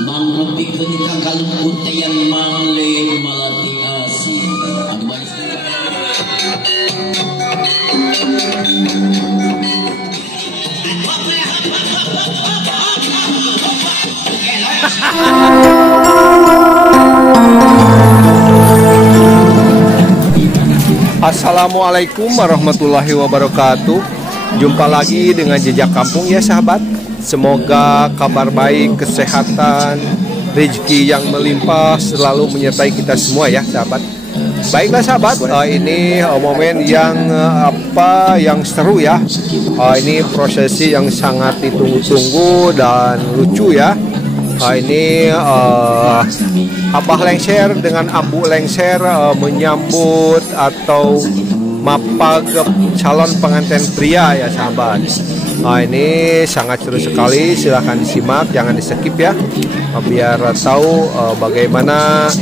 Mangrupikeun kakang putian mangle malati asin. Assalamualaikum warahmatullahi wabarakatuh. Jumpa lagi dengan Jejak Kampung ya sahabat. Semoga kabar baik, kesehatan, rezeki yang melimpah selalu menyertai kita semua ya sahabat. Baiklah sahabat, ini momen yang yang seru ya. Ini prosesi yang sangat ditunggu-tunggu dan lucu ya. Ini Abah Lengser dengan Ambu Lengser menyambut atau mapag calon pengantin pria ya sahabat. Ini sangat seru sekali, silahkan disimak, jangan di skip ya, biar tahu bagaimana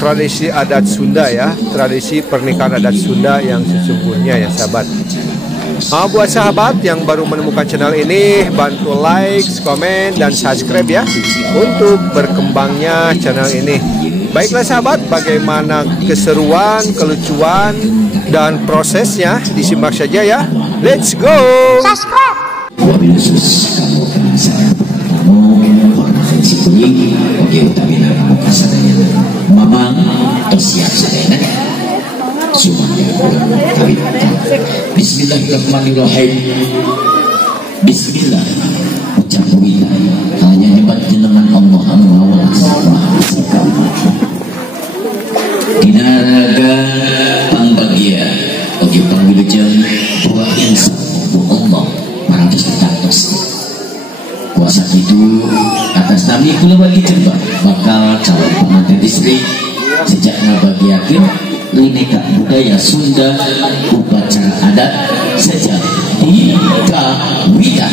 tradisi adat Sunda ya, tradisi pernikahan adat Sunda yang sesungguhnya ya sahabat. Buat sahabat yang baru menemukan channel ini, bantu like, komen, dan subscribe ya untuk berkembangnya channel ini. Baiklah sahabat, bagaimana keseruan, kelucuan, dan prosesnya disimak saja ya. Let's go! Subscribe! Wabil khusus kamu penasaran kamu hormatkan si kuning oke utawi nama kasadanya mamang siap sadayana semuanya kawin. Bismillahirrahmanirrahim. Bismillah. Ucap wita hanya nyebat jenengan Allah anu awas maha sikama. Dinaraga pangbagia oge pangwilujeng buah insya Allah parantos ditantos. Kuasa itu atas nami kula wali jembar bakal calon pengantin istri sejak ngabagiakeun lineka budaya Sunda upacara adat sejak Dikawida.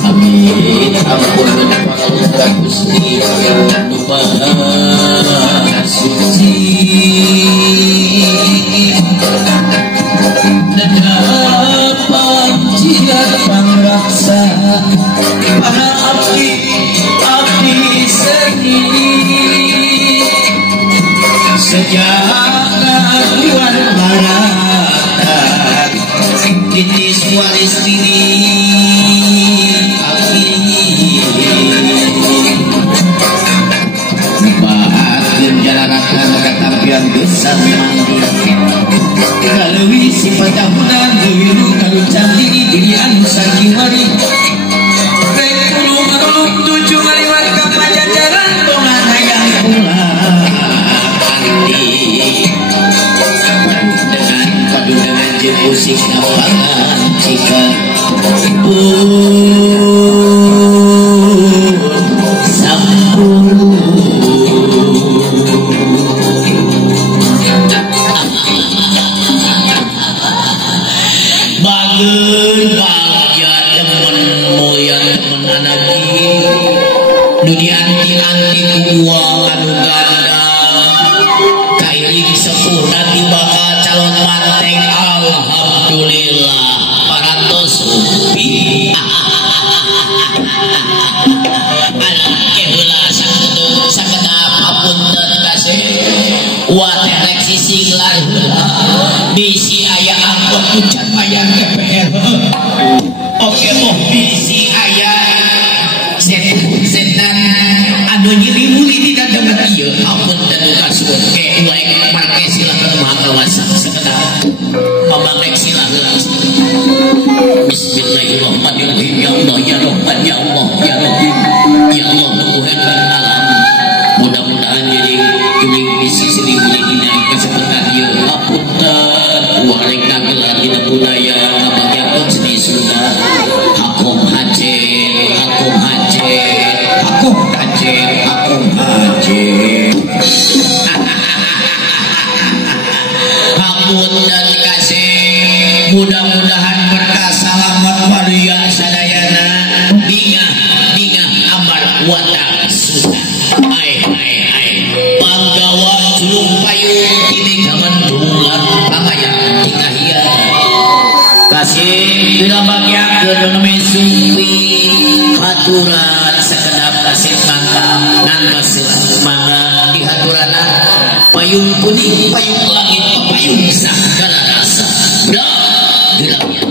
Amin ampun para Gusti lupa suci dapat jilat pangraksa para abdi seni sejak kaguan masyarakat titis waris diri yang dosa mandi kalui sifat amunan dewiru kalau candi diri anu sangiwari rekulung rolung tujuh ngaliwat ke pajajaran tongan hayang pulang padu dengan jemusik nawangan jika sambung dunia anti-anti uang anu ganda kairing sepuh nanti bakal calon manteng alhamdulillah parantos upi anake heula sakedap hapunten kasih waterek sising heula bisi aya angkot hujan mayang DPR oke oh bisi aya setan anu nyiri murid ampun dan kasuun wae marke silakan maha kawasa sekedar mabangek silakan. Bismillahirrahmanirrahim. Ya Allah ya Rahman ya Allah ya Rahim ya Allah Tuhan alam mudah-mudahan jadi juling bisi sedih dina kesempatan ieu apunten warek kagelar dina budaya ngabagyakeun seni Sunda hakum haje hakum haje hakum haje hakum haje hapunten kasih mudah-mudahan berkah salamet waria sadayana bingah bingah amar watak Sunda ai panggawa julung payung ini zaman bulan pangaya tingkah hiya kasih bila bagyakeun mesupi haturan sekedap kasih mangkam nangos mangga di haturana payung kuning payung langit payung segala rasa dah gelapnya.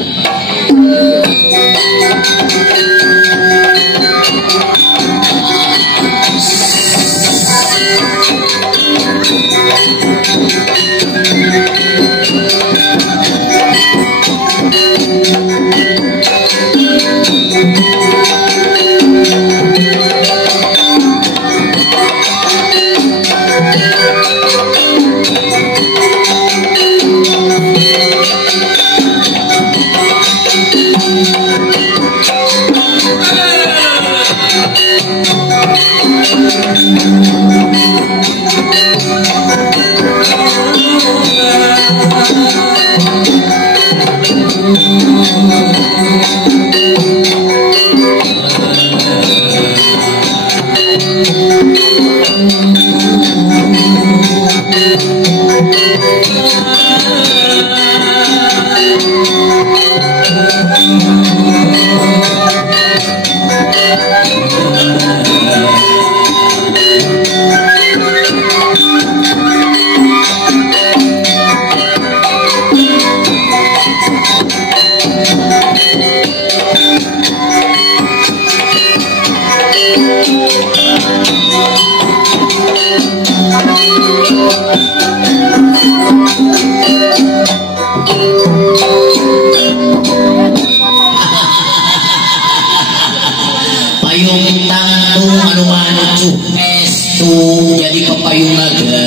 Jadi kepayung naga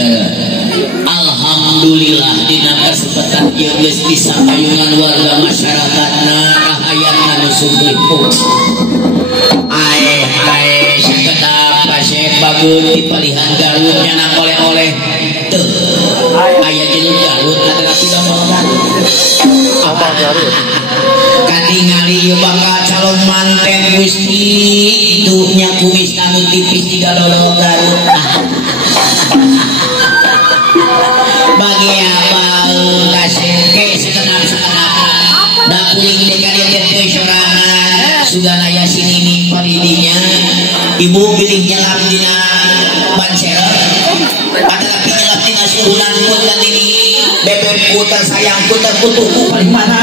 alhamdulillah dina kesempatan ieu geus bisa payungan warga masyarakatna rahayat anu sumberipun ae sekedap pasien bagus dipalihan Garut nyanang oleh-oleh teu aya jeung Garut adalah tidak mau apa Garut katingali ieu bakal calon manten Gusti itu nya kumis anu tipis di Garut bagi apa kasih ke sekenap-sekenap dah kuling dengan yang sorangan sudah naya sini nih paridinya ibu pilih jalan dina banser ada lagi jalan dina surunan dan ini bebekku tersayangku terkutukku paling mana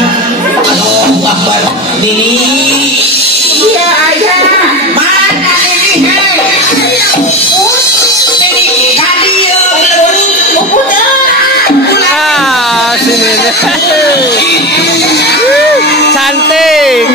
Allah Akbar ini iya ayah mana ini sini cantik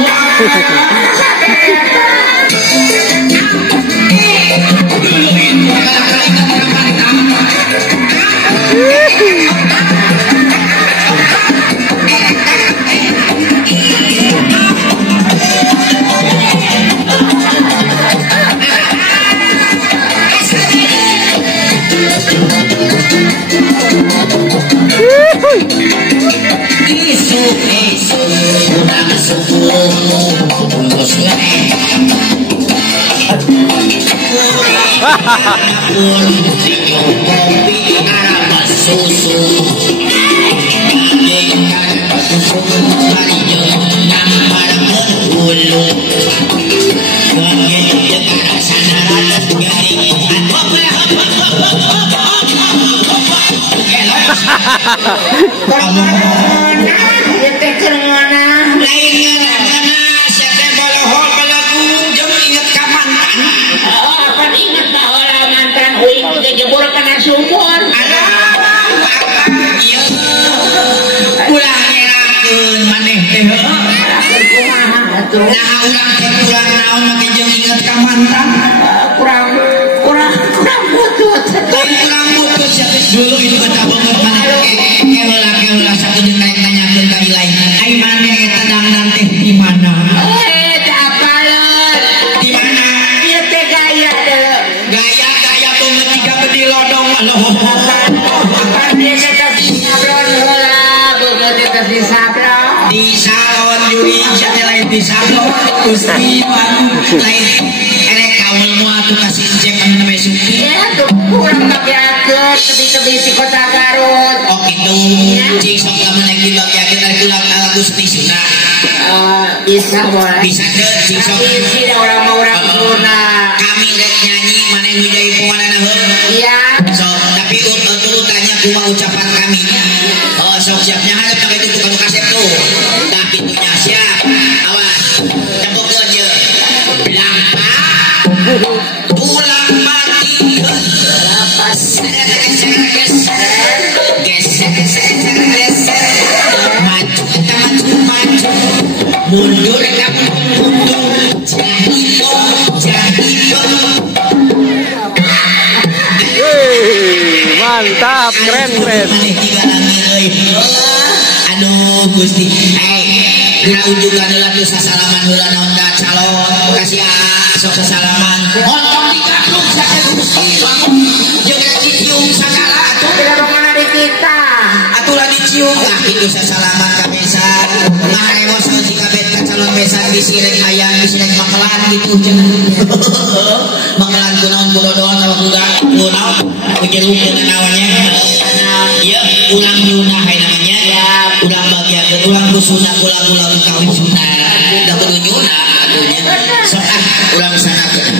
Oke jebur kana sumur. Aduh. Iya. Ulah ngerakeun maneh teh. Kumaha atuh? Nah urang teh kurang naon make jeung inget ka mantan. Kurang butut. Kurang butut dulu itu kata banget maneh. Keula sakedeuk kayak nanyakeun ka ilai. Ai maneh eta dangdang teh di mana? Di mana? Ieu teh gaya deh. Gaya banget jika bedi lodong aloh. Di salon juri jadi lain di salon Gusti lain erek kaul mua tuh kasih cek anu namanya Suki ya tuh kurang bagiakeun tebi-tebi si kota Garut oh gitu cing sok lamun lagi bagiakeun dari tulang ala Gusti Suna bisa boleh bisa ke cing sok isi da orang-orang Suna kami rek nyanyi mana yang ngejai pemanana heun iya sok tapi dulu tanya kumaha ucapan kami oh sok siapnya ada pakai tutup kanu kaset tuh dah pintunya siap awas tembukeun ye lampa tulang mati lapas geser maju mundur mantap keren aduh Gusti dina ujungan heula tuh sasalaman heula naon da calon kasih sok sasalaman montong digapluk sakeun Gusti jeung dicium sagala atuh tidak mana di kita atuh lah dicium lah kitu sasalaman ka besan ngareos si kabeh ka calon besan disirek hayang disirek makelan gitu makelan kunaon kudodon apa kuda kunaon kujeruk dengan naonnya ieu ulang nyuna hay namanya ya ulang bagian ulang busuna ulang kawin sunah da kudu nyuna atunya sok ulang sanakeun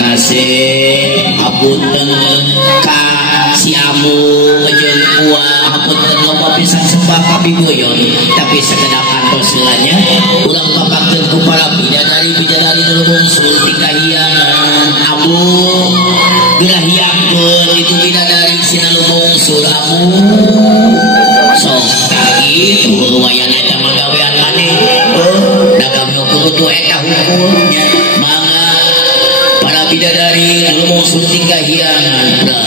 kasih hapunten ka si amu jeung kuah hapunten loba pisan sembah kabigoyon tapi sakedap antos heulanya urang papakeun ku para bidadari nu bungsul ti kahiyangan amu geura hiangkeun itu bidadari sina nu bungsul amu sok kitu wayana eta magawean maneh dagang nu kudu eta hukumnya bidadari ngomong sunting kahiyangan dah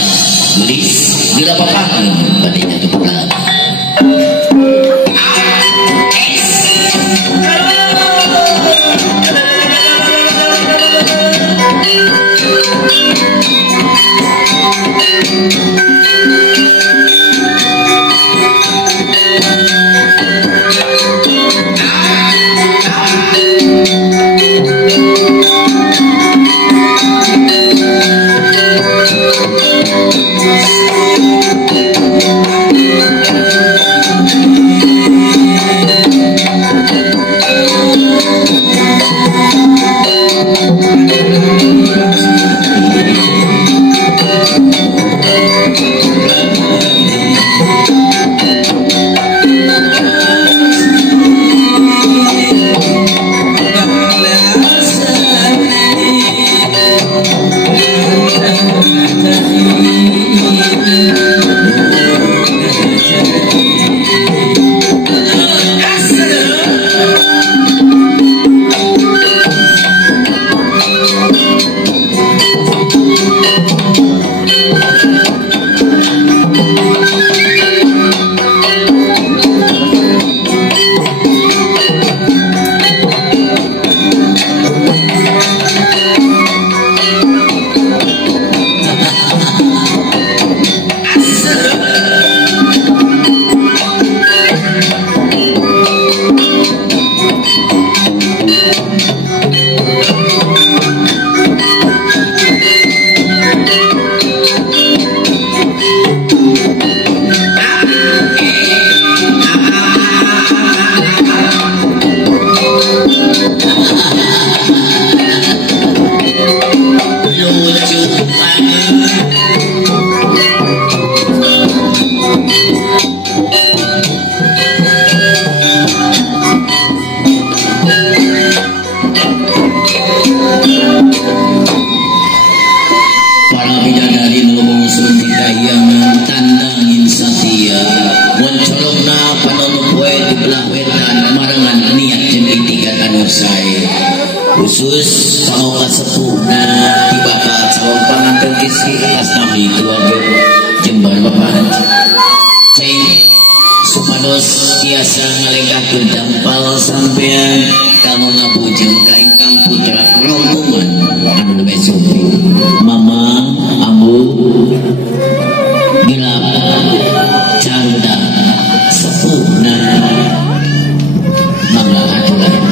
gelis gila papakeun badenya teu pelan para bidadari ngomong suntik dayangan tandangin setia mencolokna panono poe di belah wetan marangan niat jeung itikat anu sae khusus kalau kasepuhna di bapak calon panganten istri asnawi keluarga jembar bapak cai supados tiasa ngalengkahkeun dampal sampean kamu ngabujeng ka ingkang putra rombongan anu neme Supi mama ambu gila canda sepuhna mangga aturan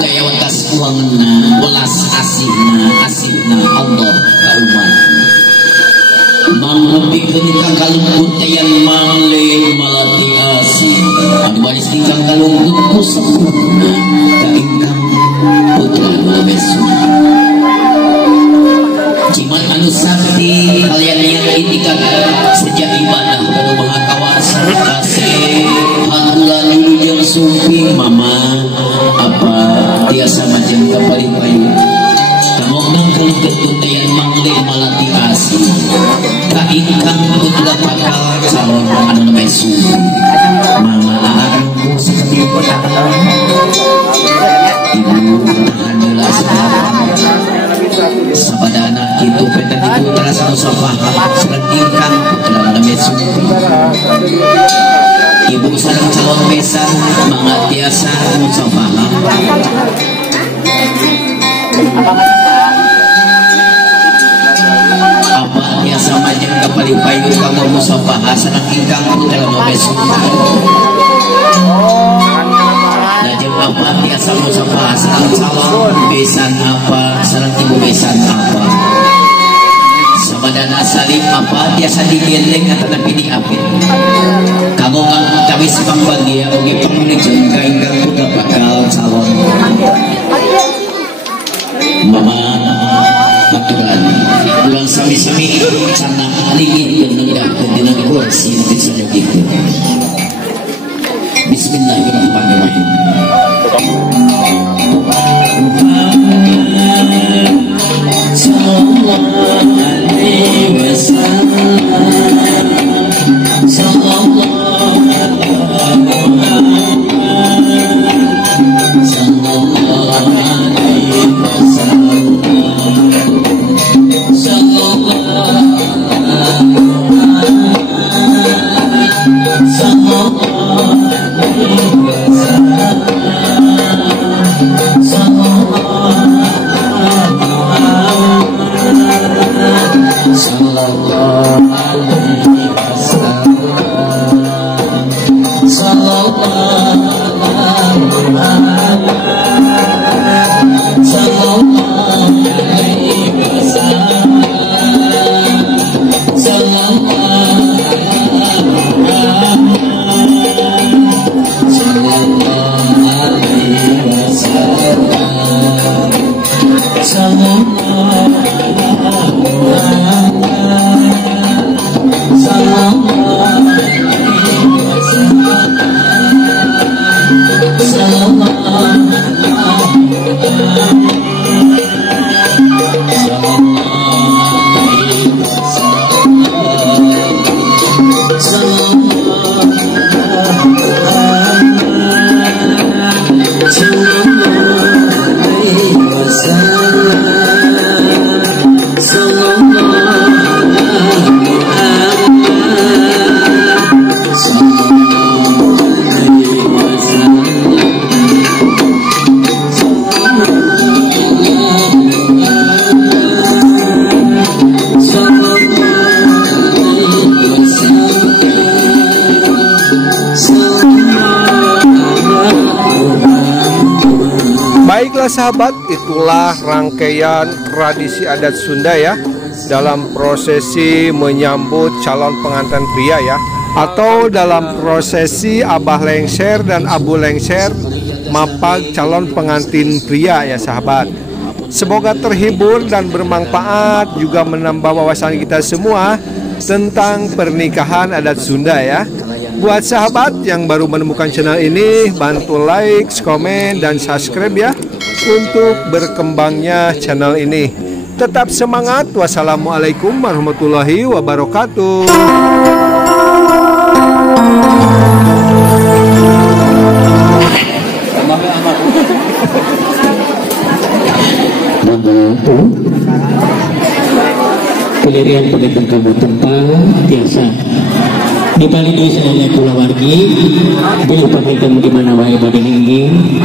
kaya watas uangna welas asihna Allah ka umat mangupikeun kang kalungkut tayan mangle malati asih anu baris ingkang kalungkut ku sepuhna ka ingkang putra Yesu ciman anu sakti kalian yang itikat sejak ibadah anu maha kawasa kasih hatulan jeung Supi mama apa tiasa macam kapalipayu kamu nangkul ketuntayan mangle malati asih ka ingkang putra bakal calon anu name Supi mama anu sakti ibu tahan heula sabada anak kitu peten ibu terasa musafah sareng ingkang putra name Supi ibu sareng calon besan mangga tiasa musafah apa tiasa majeng kapalipayu kamu musafah sareng ingkang putra name Supi lajeng apa tiasa musafah sareng calon besan apa sareng ibu besan apa sabadana salib apa tiasa digendeng atana pidi apit kamu kawis pangbagia oge pamulijeng ka ingkang putra bakal calon mama aturan ulang sami-sami cenah linggih nendahkeun dina kursi teh saja kitu bismillahirrahmanirrahim sallallahu alaihi wasallam sallallahu alaihi Salam sahabat, itulah rangkaian tradisi adat Sunda ya, dalam prosesi menyambut calon pengantin pria ya, atau dalam prosesi abah lengser dan abu lengser mapag calon pengantin pria ya sahabat. Semoga terhibur dan bermanfaat, juga menambah wawasan kita semua tentang pernikahan adat Sunda ya. Buat sahabat yang baru menemukan channel ini, bantu like, komen, dan subscribe ya untuk berkembangnya channel ini. Tetap semangat. Wassalamualaikum warahmatullahi wabarakatuh. Pelirian pendatang kamu tempat biasa di paling desa pulau wargi, bila pakai kamu di mana wae pada ingin